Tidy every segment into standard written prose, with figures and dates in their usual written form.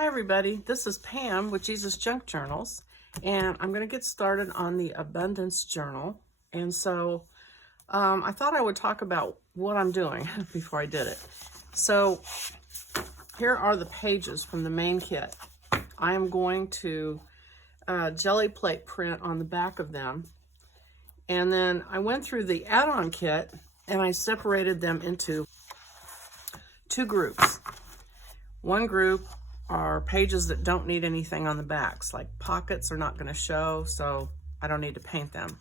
Hi everybody, this is Pam with Jesus Junk Journals, and I'm going to get started on the Abundance Journal. And so I thought I would talk about what I'm doing before I did it. So here are the pages from the main kit. I am going to jelly plate print on the back of them. And then I went through the add-on kit and I separated them into two groups. One group are pages that don't need anything on the backs, like pockets are not going to show, so I don't need to paint them.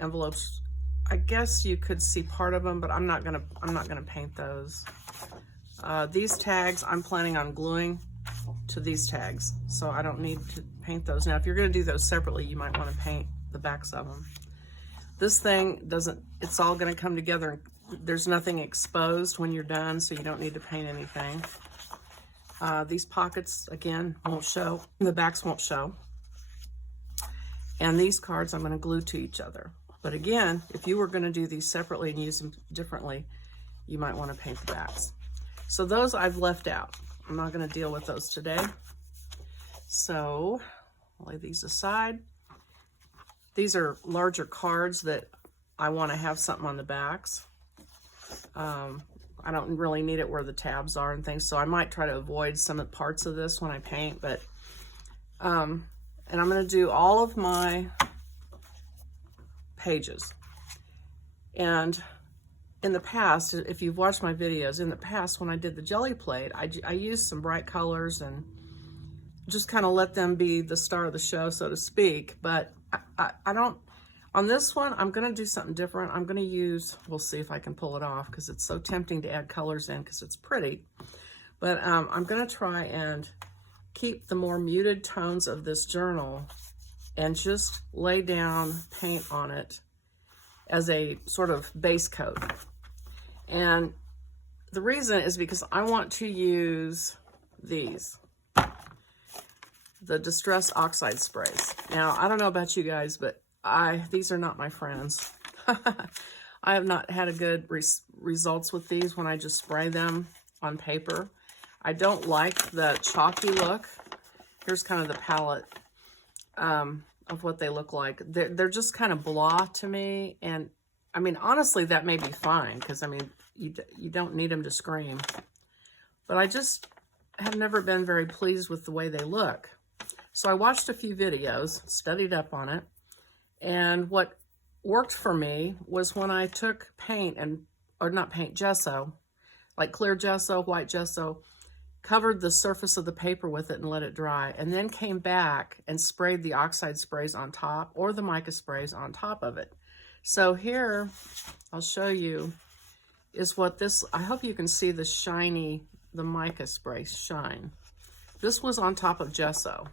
Envelopes, I guess you could see part of them, but I'm not gonna paint those. These tags I'm planning on gluing to these tags, so I don't need to paint those. Now, if you're going to do those separately, you might want to paint the backs of them. This thing doesn't, it's all going to come together. There's nothing exposed when you're done, so you don't need to paint anything. These pockets, again, won't show. The backs won't show. And these cards I'm going to glue to each other. But again, if you were going to do these separately and use them differently, you might want to paint the backs. So those I've left out. I'm not going to deal with those today. So I'll lay these aside. These are larger cards that I want to have something on the backs. I don't really need it where the tabs are and things, so I might try to avoid some parts of this when I paint, but, and I'm going to do all of my pages. And in the past, if you've watched my videos, in the past when I did the jelly plate, I used some bright colors and just kind of let them be the star of the show, so to speak, but I don't, on this one, I'm going to do something different. I'm going to use, we'll see if I can pull it off because it's so tempting to add colors in because it's pretty. But I'm going to try and keep the more muted tones of this journal and just lay down paint on it as a sort of base coat. And the reason is because I want to use these, the Distress Oxide sprays. Now, I don't know about you guys, but these are not my friends. I have not had a good results with these when I just spray them on paper. I don't like the chalky look. Here's kind of the palette of what they look like. They're just kind of blah to me. And I mean, honestly, that may be fine because I mean, you don't need them to scream. But I just have never been very pleased with the way they look. So I watched a few videos, studied up on it. And what worked for me was when I took paint or not paint, gesso, like clear gesso, white gesso, covered the surface of the paper with it and let it dry, and then came back and sprayed the oxide sprays on top or the mica sprays on top of it. So here, I'll show you, is what this, I hope you can see the mica spray shine. This was on top of gesso.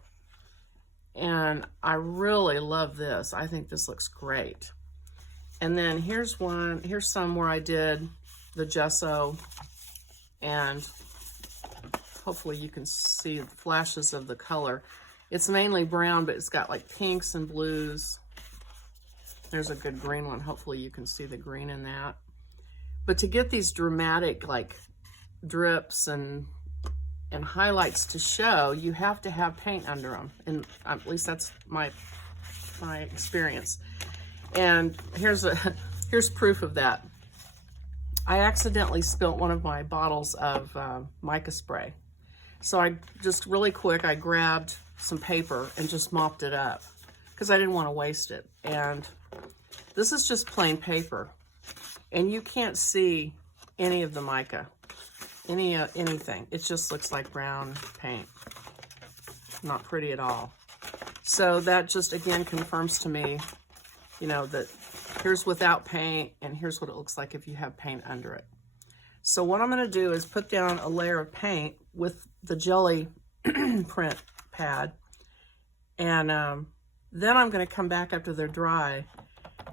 And I really love this. I think this looks great. And then here's some where I did the gesso, and hopefully you can see the flashes of the color. It's mainly brown, but it's got like pinks and blues. There's a good green one. Hopefully you can see the green in that. But to get these dramatic like drips and highlights to show, you have to have paint under them, and at least that's my experience. And here's proof of that. I accidentally spilt one of my bottles of mica spray, so I just really quick I grabbed some paper and just mopped it up because I didn't want to waste it. And this is just plain paper, and you can't see any of the mica. Anything. It just looks like brown paint. Not pretty at all. So that just again confirms to me, you know, that here's without paint and here's what it looks like if you have paint under it. So what I'm going to do is put down a layer of paint with the jelly print pad, and then I'm going to come back after they're dry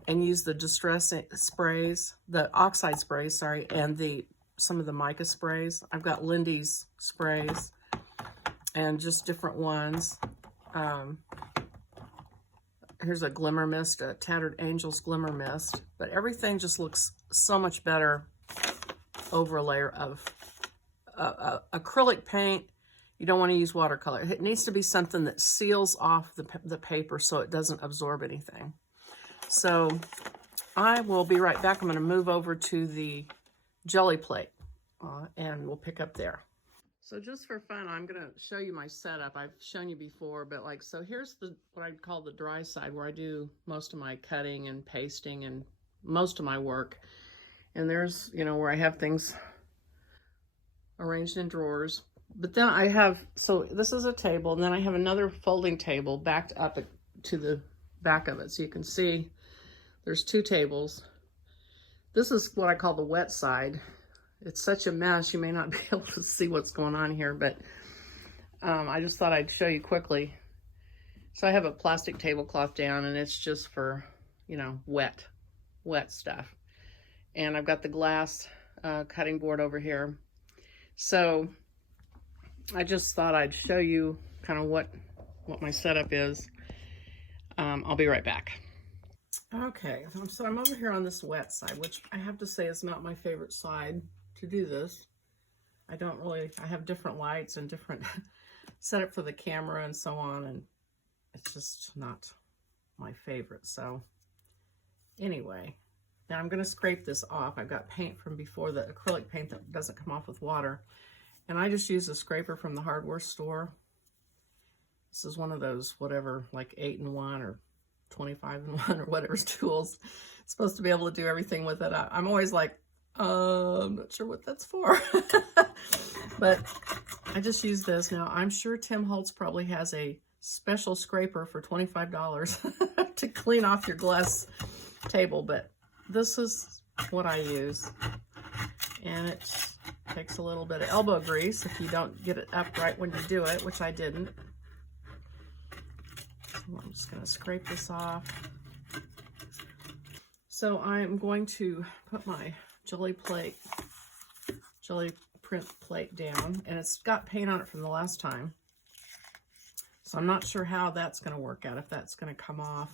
and use the Distress sprays, the Oxide sprays, sorry, and some of the mica sprays. I've got Lindy's sprays and just different ones. Here's a glimmer mist, a Tattered Angels glimmer mist, but everything just looks so much better over a layer of acrylic paint You don't want to use watercolor. It needs to be something that seals off the paper so it doesn't absorb anything. So I will be right back. I'm going to move over to the jelly plate and we'll pick up there. So just for fun, I'm going to show you my setup. I've shown you before, but like, so here's what I'd call the dry side where I do most of my cutting and pasting and most of my work. And there's, you know, where I have things arranged in drawers. But then I have, so this is a table, and then I have another folding table backed up to the back of it. So you can see there's two tables. This is what I call the wet side. It's such a mess, you may not be able to see what's going on here, but I just thought I'd show you quickly. So I have a plastic tablecloth down, and it's just for, you know, wet stuff. And I've got the glass cutting board over here. So I just thought I'd show you kind of what my setup is. I'll be right back. Okay, so I'm over here on this wet side, which I have to say is not my favorite side to do this. I have different lights and different setup for the camera and so on, and it's just not my favorite. So anyway, now I'm going to scrape this off. I've got paint from before, the acrylic paint that doesn't come off with water. And I just use a scraper from the hardware store. This is one of those, whatever, like 8-in-1 or 25-in-1 or whatever's tools. It's supposed to be able to do everything with it. I'm always like, I'm not sure what that's for. But I just use this. Now, I'm sure Tim Holtz probably has a special scraper for $25 to clean off your glass table, but this is what I use. And it takes a little bit of elbow grease if you don't get it up right when you do it, which I didn't. So I'm just going to scrape this off. So I'm going to put my jelly print plate down, and it's got paint on it from the last time. So I'm not sure how that's going to work out, if that's going to come off.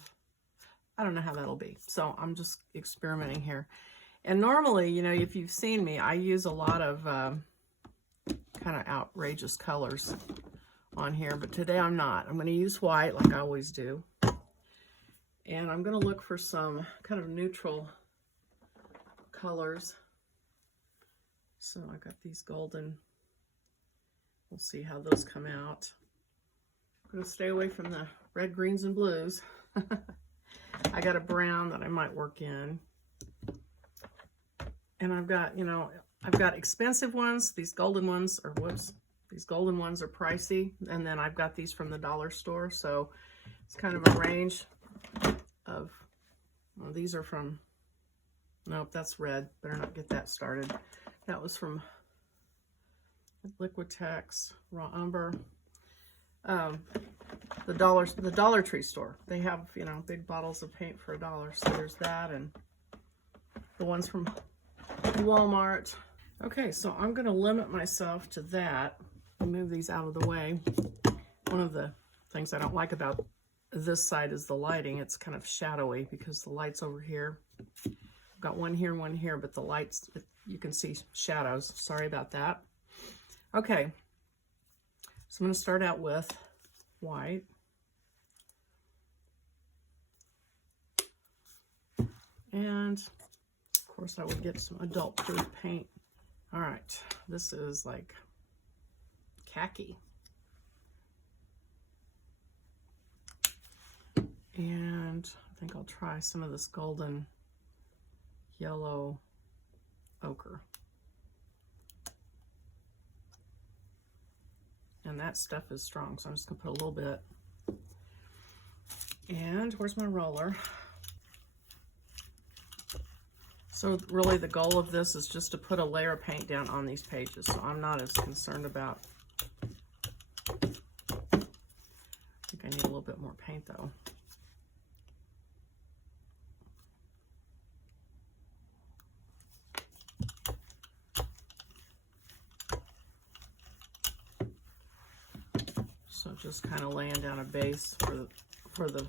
I don't know how that'll be. So I'm just experimenting here. And normally, you know, if you've seen me, I use a lot of kind of outrageous colors on here, but today I'm not. I'm going to use white like I always do. And I'm going to look for some kind of neutral colors. So I got these golden. We'll see how those come out. I'm going to stay away from the red, greens, and blues. I got a brown that I might work in. And I've got, you know, I've got expensive ones. These golden ones are, these golden ones are pricey. And then I've got these from the dollar store. So it's kind of a range of, well, these are from, nope, that's red. Better not get that started. That was from Liquitex, raw Umber. The Dollar Tree store. They have, you know, big bottles of paint for $1. So there's that, and the ones from Walmart. Okay, so I'm going to limit myself to that and move these out of the way. One of the things I don't like about this side is the lighting. It's kind of shadowy because the light's over here. I've got one here and one here, but the lights, you can see shadows. Sorry about that. Okay, so I'm going to start out with white. And of course I would get some adult proof paint. All right, this is like khaki. And I think I'll try some of this golden yellow ochre. And that stuff is strong, so I'm just gonna put a little bit. And where's my roller? So really the goal of this is just to put a layer of paint down on these pages, so I'm not as concerned about, I think I need a little bit more paint though. So just kind of laying down a base for the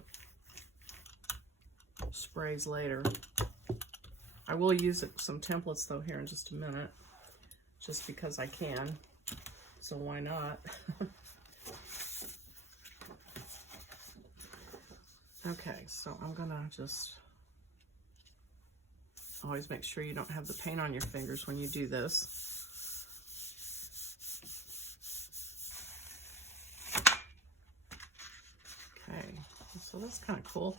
sprays later. I will use some templates though here in just a minute, just because I can. so why not? Okay, so I'm gonna just always make sure you don't have the paint on your fingers when you do this. Okay, so that's kind of cool.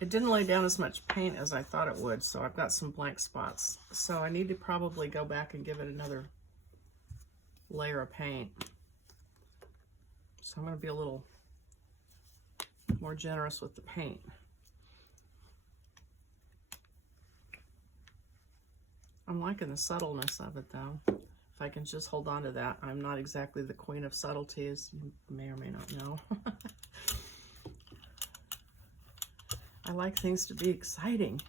It didn't lay down as much paint as I thought it would, so I've got some blank spots. So I need to probably go back and give it another layer of paint. So I'm going to be a little more generous with the paint. I'm liking the subtleness of it though. If I can just hold on to that. I'm not exactly the queen of subtlety, as you may or may not know. I like things to be exciting.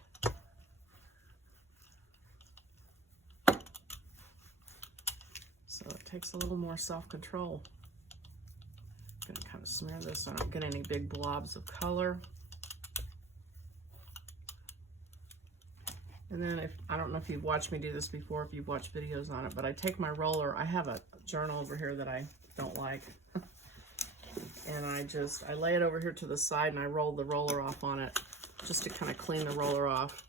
So it takes a little more self-control. I'm gonna kind of smear this so I don't get any big blobs of color. And then I don't know if you've watched me do this before, if you've watched videos on it, but I take my roller. I have a journal over here that I don't like. And I lay it over here to the side and I roll the roller off on it just to kind of clean the roller off.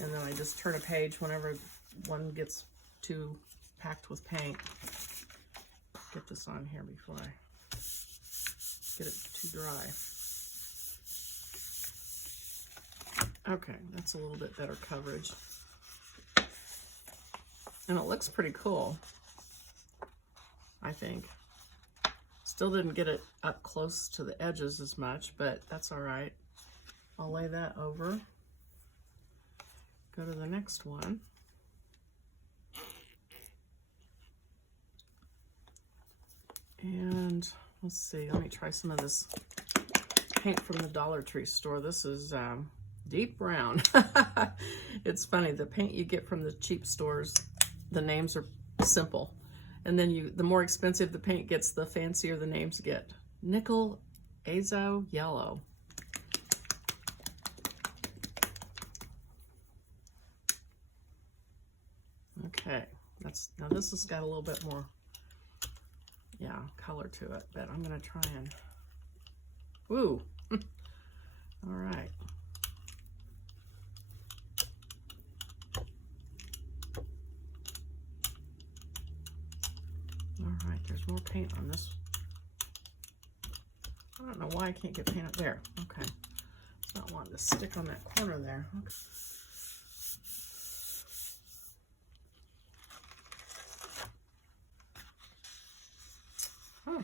And then I just turn a page whenever one gets too packed with paint. Get this on here before I get it too dry. Okay, that's a little bit better coverage. And it looks pretty cool, I think. Still didn't get it up close to the edges as much, but that's all right. I'll lay that over. Go to the next one. And let's see, let me try some of this paint from the Dollar Tree store. This is deep brown. It's funny, the paint you get from the cheap stores, the names are simple. And then the more expensive the paint gets, the fancier the names get. Nickel Azo Yellow. Okay, now this has got a little bit more, yeah, color to it, but I'm gonna try and, woo, all right. All right, there's more paint on this. I don't know why I can't get paint up there. Okay, it's not wanting to stick on that corner there. Okay. Huh.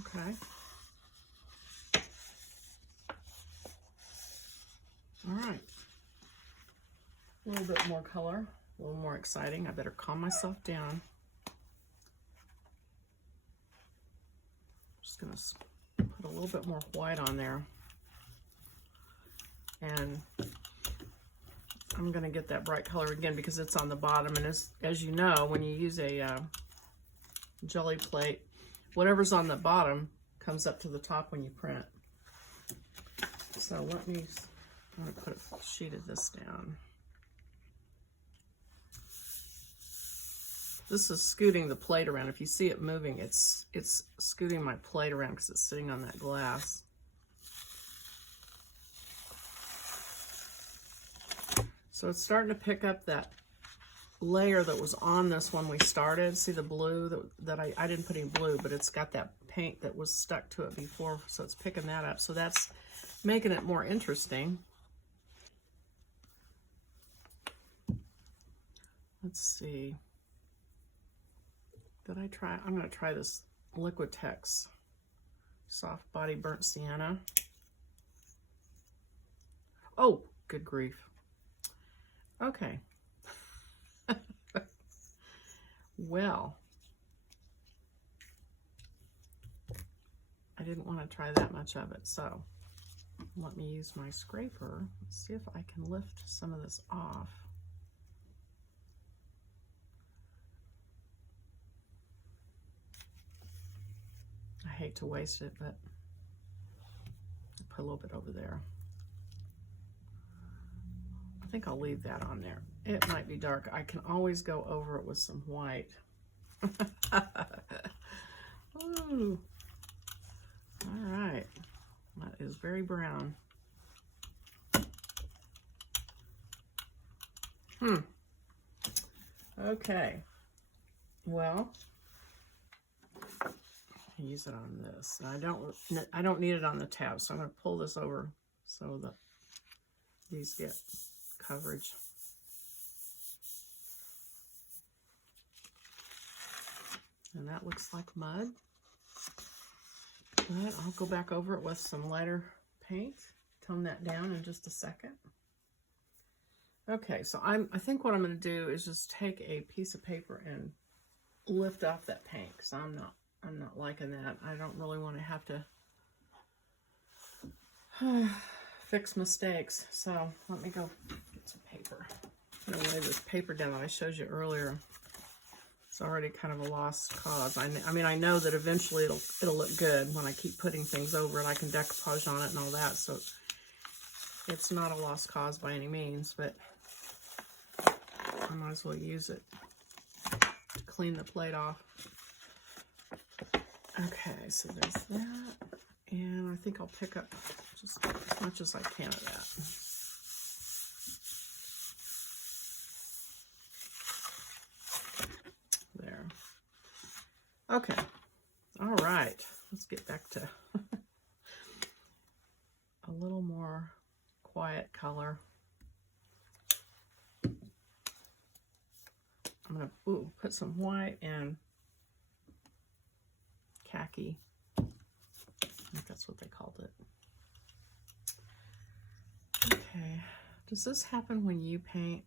Okay. All right. A little bit more color, a little more exciting. I better calm myself down. Just gonna put a little bit more white on there. And I'm gonna get that bright color again because it's on the bottom. And as you know, when you use a jelly plate, whatever's on the bottom comes up to the top when you print. So I'm gonna put a sheet of this down. This is scooting the plate around. If you see it moving, it's scooting my plate around because it's sitting on that glass. So it's starting to pick up that layer that was on this when we started. See the blue that I didn't put any blue, but it's got that paint that was stuck to it before, so it's picking that up. So that's making it more interesting. Let's see. I'm going to try this Liquitex Soft Body Burnt Sienna. Oh, good grief. Okay. Well, I didn't want to try that much of it, so let me use my scraper. Let's see if I can lift some of this off. I hate to waste it, but I'll put a little bit over there. I think I'll leave that on there. It might be dark. I can always go over it with some white. Ooh. All right. That is very brown. Okay. Well, use it on this. I don't need it on the tab, so I'm going to pull this over so that these get coverage. And that looks like mud. But I'll go back over it with some lighter paint. Tone that down in just a second. Okay, so I think what I'm going to do is just take a piece of paper and lift off that paint, because I'm not liking that. I don't really want to have to fix mistakes. So let me go get some paper. I'm going to lay this paper down that I showed you earlier. It's already kind of a lost cause. I mean, I know that eventually it'll look good when I keep putting things over it. I can decoupage on it and all that, so it's not a lost cause by any means, but I might as well use it to clean the plate off. Okay, so there's that, and I think I'll pick up just as much as I can of that. There. Okay, all right, let's get back to a little more quiet color. I'm going to put some white and khaki. I think that's what they called it. Okay, does this happen when you paint?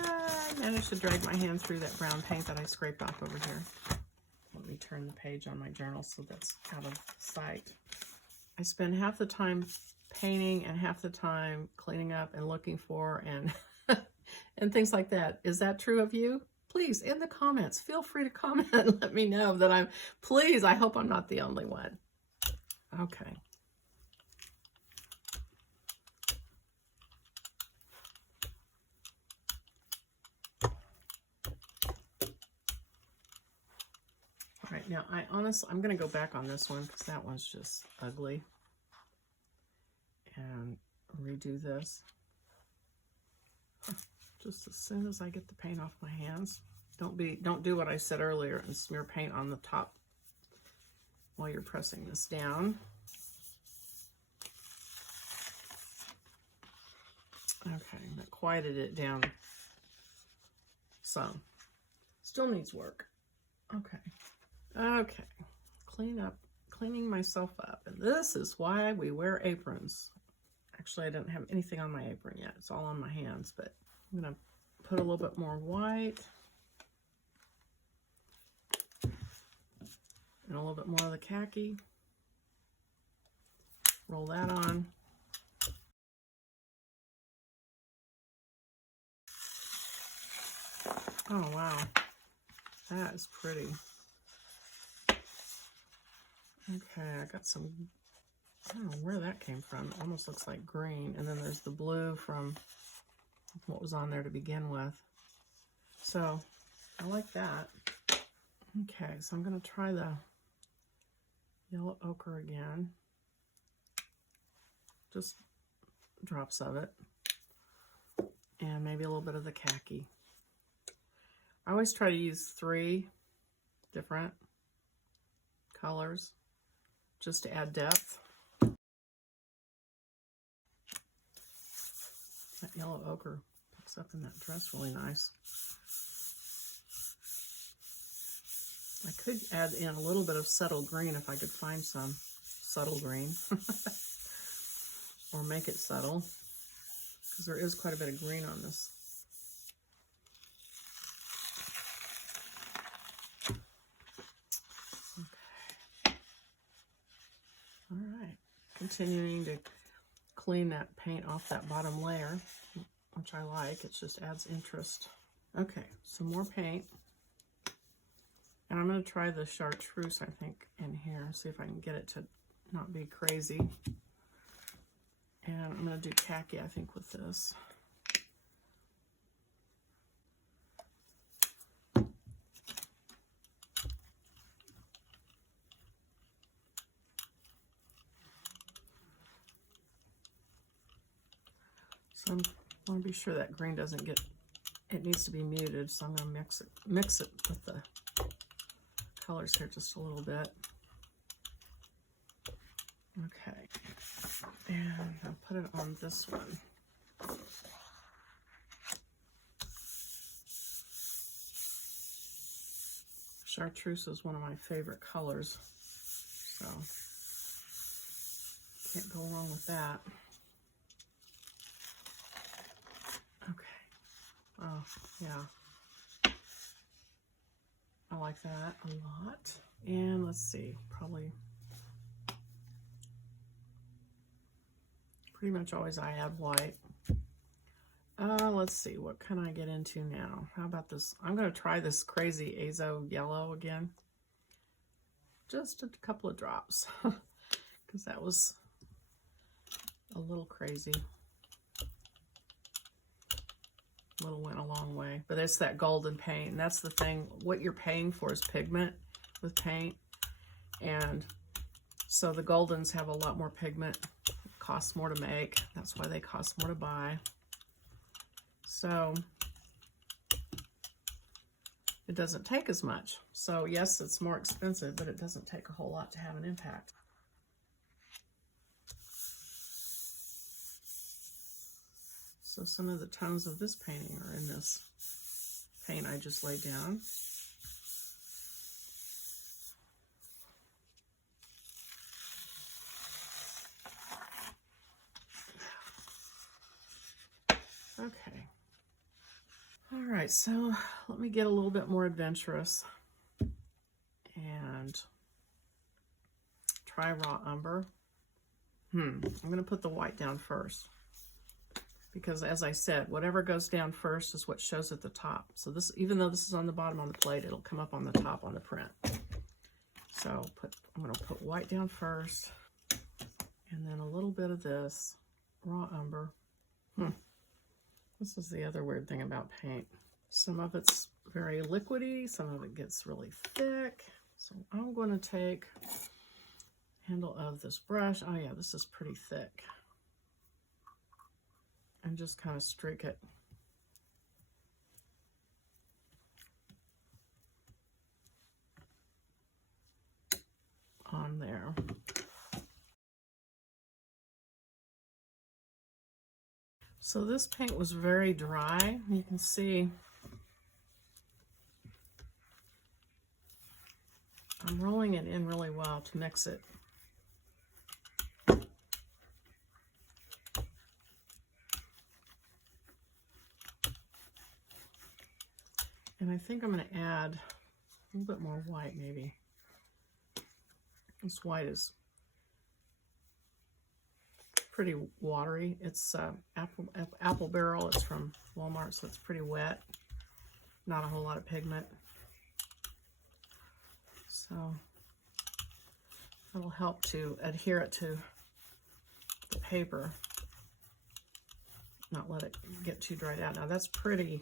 I managed to drag my hand through that brown paint that I scraped off over here. Let me turn the page on my journal so that's out of sight. I spend half the time painting and half the time cleaning up and looking for and and things like that. Is that true of you? Please, in the comments, feel free to comment and let me know that please, I hope I'm not the only one. Okay. All right, now I'm going to go back on this one because that one's just ugly. And redo this. Just as soon as I get the paint off my hands. Don't do what I said earlier and smear paint on the top while you're pressing this down. Okay, that quieted it down some. Still needs work. Okay, cleaning myself up. And this is why we wear aprons. Actually, I didn't have anything on my apron yet. It's all on my hands, but I'm going to put a little bit more white and a little bit more of the khaki. Roll that on. Oh, wow. That is pretty. Okay, I got some, I don't know where that came from. It almost looks like green. And then there's the blue from what was on there to begin with. So I like that. Okay, so I'm going to try the yellow ochre again. Just drops of it. And maybe a little bit of the khaki. I always try to use 3 different colors just to add depth. That yellow ochre picks up in that dress really nice. I could add in a little bit of subtle green if I could find some subtle green. Or make it subtle, because there is quite a bit of green on this. Okay. All right. Continuing to clean that paint off that bottom layer, which I like. It just adds interest. Okay, some more paint. And I'm going to try the chartreuse, I think, in here. See if I can get it to not be crazy. And I'm going to do khaki, I think, with this. I want to be sure that green doesn't get, it needs to be muted, so I'm going to mix it with the colors here just a little bit. Okay, and I'll put it on this one. Chartreuse is one of my favorite colors, so can't go wrong with that. Okay, oh yeah, I like that a lot. And let's see, probably pretty much always I add white. Let's see, what can I get into now? How about this? I'm going to try this crazy azo yellow again. Just a couple of drops, because that was a little crazy. Little went a long way, but it's that golden paint, and that's the thing. What you're paying for is pigment with paint, and so the goldens have a lot more pigment. It costs more to make. That's why they cost more to buy. So it doesn't take as much. So yes, it's more expensive, but it doesn't take a whole lot to have an impact. So some of the tones of this painting are in this paint I just laid down. Okay. All right, so let me get a little bit more adventurous and try raw umber. I'm going to put the white down first, because as I said, whatever goes down first is what shows at the top. So this, even though this is on the bottom on the plate, it'll come up on the top on the print. So I'm going to put white down first, and then a little bit of this raw umber. This is the other weird thing about paint. Some of it's very liquidy, some of it gets really thick. So I'm going to take handle of this brush. Oh yeah, this is pretty thick. And just kind of streak it. On there. So this paint was very dry. You can see I'm rolling it in really well to mix it. And I think I'm going to add a little bit more white maybe. This white is pretty watery. It's apple barrel. It's from Walmart, so it's pretty wet. Not a whole lot of pigment. So that'll help to adhere it to the paper. Not let it get too dried out. Now that's pretty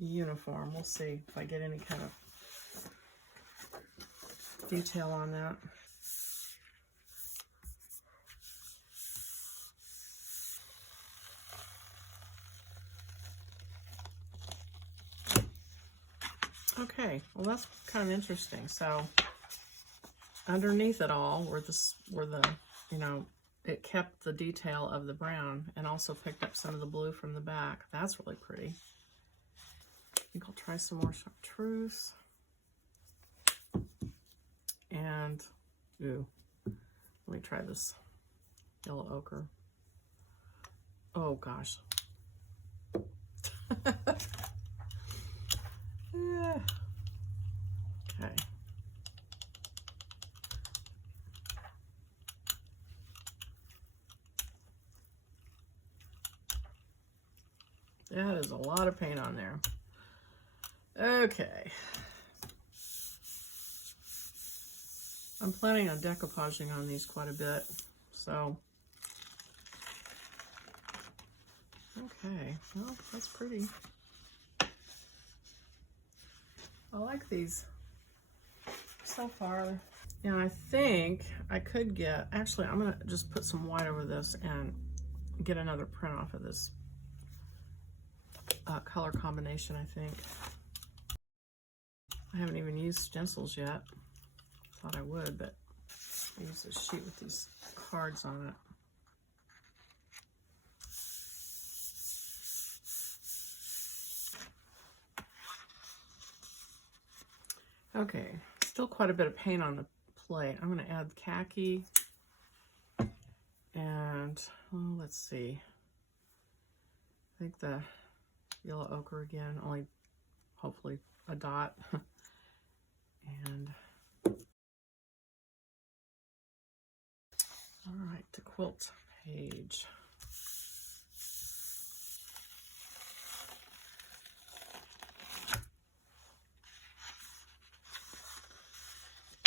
uniform. We'll see if I get any kind of detail on that. Okay, well that's kind of interesting. So underneath it all, where the you know, it kept the detail of the brown and also picked up some of the blue from the back. That's really pretty. I think I'll try some more chartreuse. And ooh, let me try this yellow ochre. Oh gosh. Yeah. Okay. That is a lot of paint on there. Okay. I'm planning on decoupaging on these quite a bit, so. Okay, well, that's pretty. I like these so far. And I think I could get, actually I'm gonna just put some white over this and get another print off of this color combination, I think. I haven't even used stencils yet. Thought I would, but I use this sheet with these cards on it. Okay, still quite a bit of paint on the plate. I'm going to add khaki and, oh, let's see. I think the yellow ochre again, only hopefully a dot. And all right, the quilt page.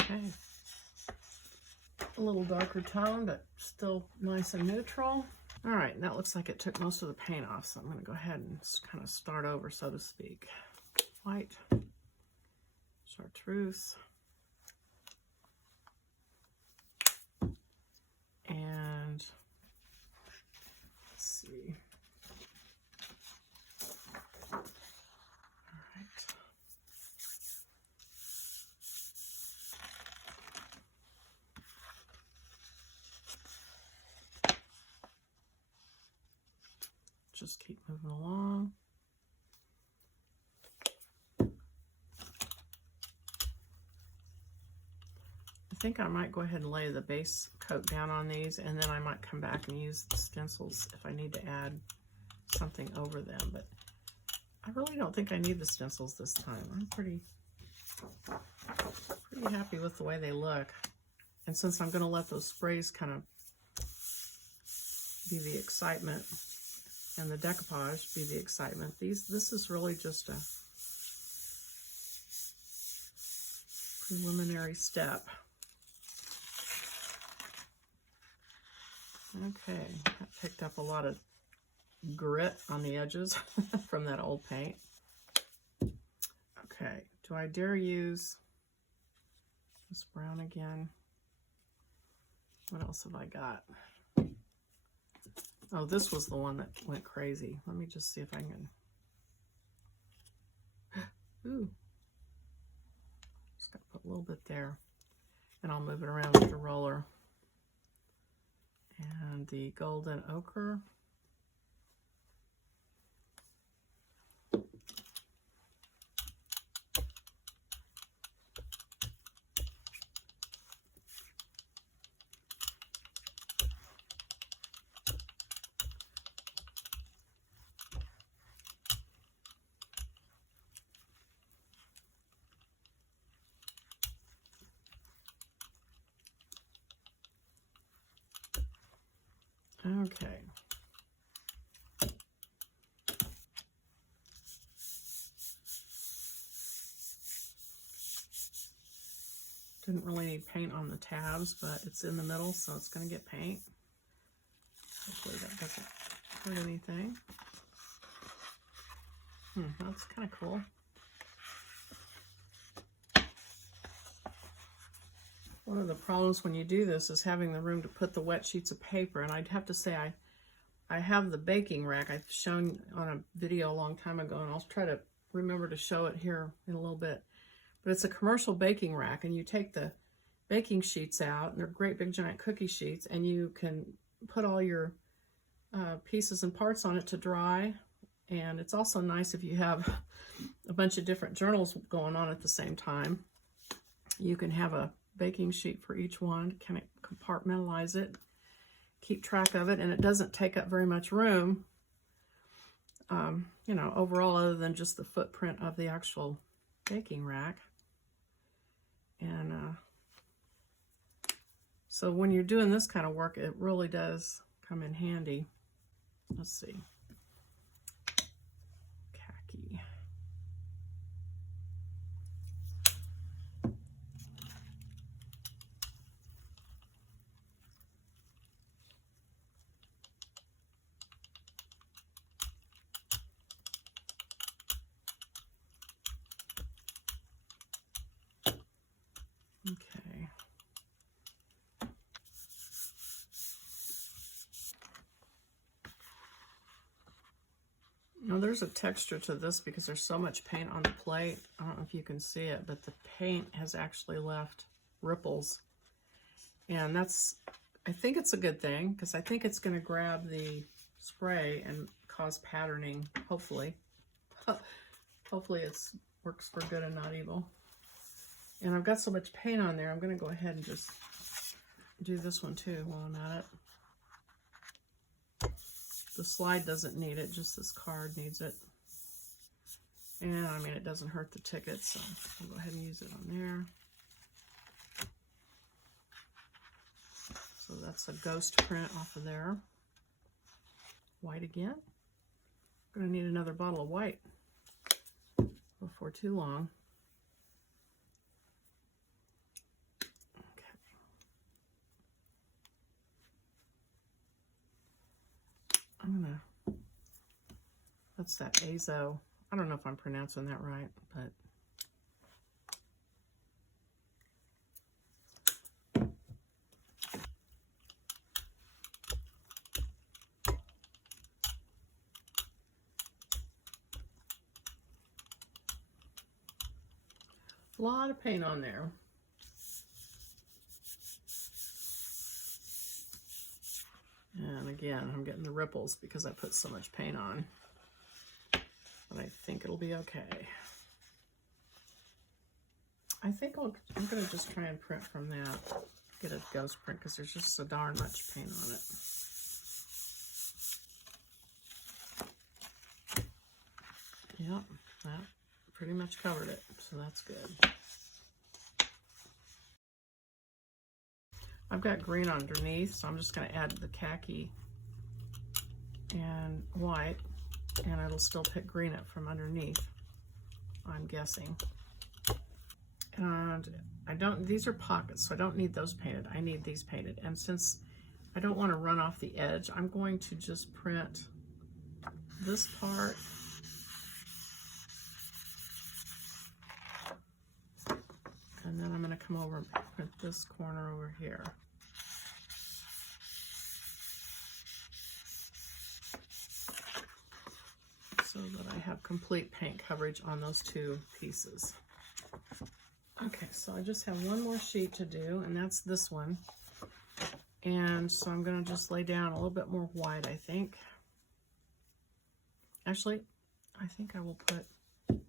Okay, a little darker tone, but still nice and neutral. All right, that looks like it took most of the paint off, so I'm going to go ahead and kind of start over, so to speak. White, chartreuse, and let's see. All right. Just keep moving along. I think I might go ahead and lay the base coat down on these, and then I might come back and use the stencils if I need to add something over them, but I really don't think I need the stencils this time. I'm pretty happy with the way they look. And since I'm going to let those sprays kind of be the excitement and the decoupage be the excitement, this is really just a preliminary step. Okay, that picked up a lot of grit on the edges from that old paint. Okay, do I dare use this brown again? What else have I got? Oh, this was the one that went crazy. Let me just see if I can. Ooh. Just gotta put a little bit there. And I'll move it around with the roller. And the golden ochre. Okay. Didn't really need paint on the tabs, but it's in the middle, so it's going to get paint. Hopefully that doesn't hurt anything. That's kind of cool. One of the problems when you do this is having the room to put the wet sheets of paper, and I'd have to say I have the baking rack I've shown on a video a long time ago, and I'll try to remember to show it here in a little bit. But it's a commercial baking rack, and you take the baking sheets out, and they're great big giant cookie sheets, and you can put all your pieces and parts on it to dry. And it's also nice if you have a bunch of different journals going on at the same time. You can have a baking sheet for each one, kind of compartmentalize it, keep track of it, and it doesn't take up very much room, you know, overall, other than just the footprint of the actual baking rack. And so when you're doing this kind of work, it really does come in handy. Let's see. Khaki. Okay. there's a texture to this because there's so much paint on the plate. I don't know if you can see it, but the paint has actually left ripples. And that's, I think it's a good thing because I think it's going to grab the spray and cause patterning, hopefully. Hopefully it works for good and not evil. And I've got so much paint on there, I'm going to go ahead and just do this one too while I'm at it. The slide doesn't need it, just this card needs it. And I mean, it doesn't hurt the ticket, so I'll go ahead and use it on there. So that's a ghost print off of there. White again. I'm going to need another bottle of white before too long. Okay. I'm going to, that's that azo. I don't know if I'm pronouncing that right, but a lot of paint on there. And again, I'm getting the ripples because I put so much paint on. But I think it'll be okay. I think I'm going to just try and print from that. Get a ghost print because there's just so darn much paint on it. Yep, that pretty much covered it, so that's good. I've got green underneath, so I'm just going to add the khaki and white, and it'll still pick green up from underneath, I'm guessing. And these are pockets, so I don't need those painted. I need these painted. And since I don't want to run off the edge, I'm going to just print this part. And then I'm going to come over and print this corner over here. So that I have complete paint coverage on those two pieces. Okay, so I just have one more sheet to do, and that's this one. And so I'm going to just lay down a little bit more white, I think. Actually, I think I will put,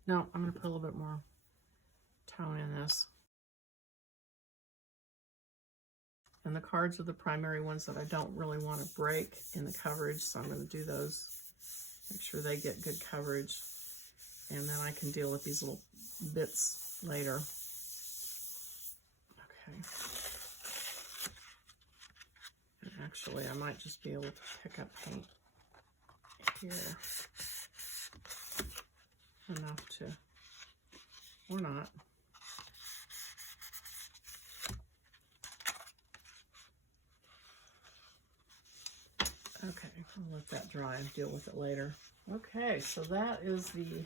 no, I'm going to put a little bit more tone in this. And the cards are the primary ones that I don't really want to break in the coverage, so I'm going to do those. Make sure they get good coverage, and then I can deal with these little bits later. Okay. And actually, I might just be able to pick up paint here enough to, or not. Okay, I'll let that dry and deal with it later. Okay, so that is the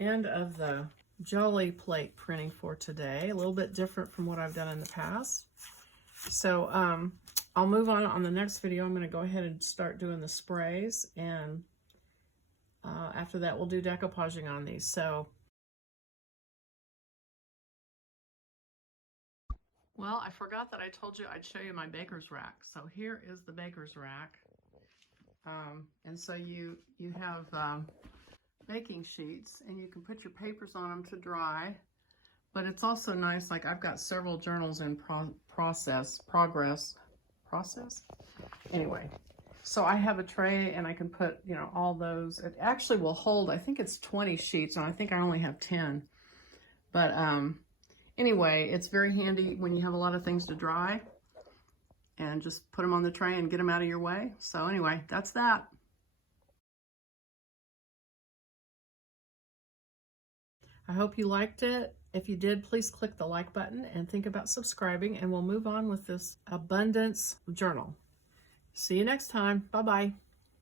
end of the Gelli plate printing for today. A little bit different from what I've done in the past. So I'll move on the next video. I'm going to go ahead and start doing the sprays, and after that we'll do decoupaging on these. So, well, I forgot that I told you I'd show you my baker's rack. So here is the baker's rack. And so you have baking sheets, and you can put your papers on them to dry, but it's also nice, like I've got several journals in progress. Anyway, so I have a tray, and I can put, you know, all those. It actually will hold, I think it's 20 sheets, and I think I only have 10. But anyway, it's very handy when you have a lot of things to dry. And just put them on the tray and get them out of your way. So anyway, that's that. I hope you liked it. If you did, please click the like button and think about subscribing, and we'll move on with this Abundance Journal. See you next time. Bye-bye.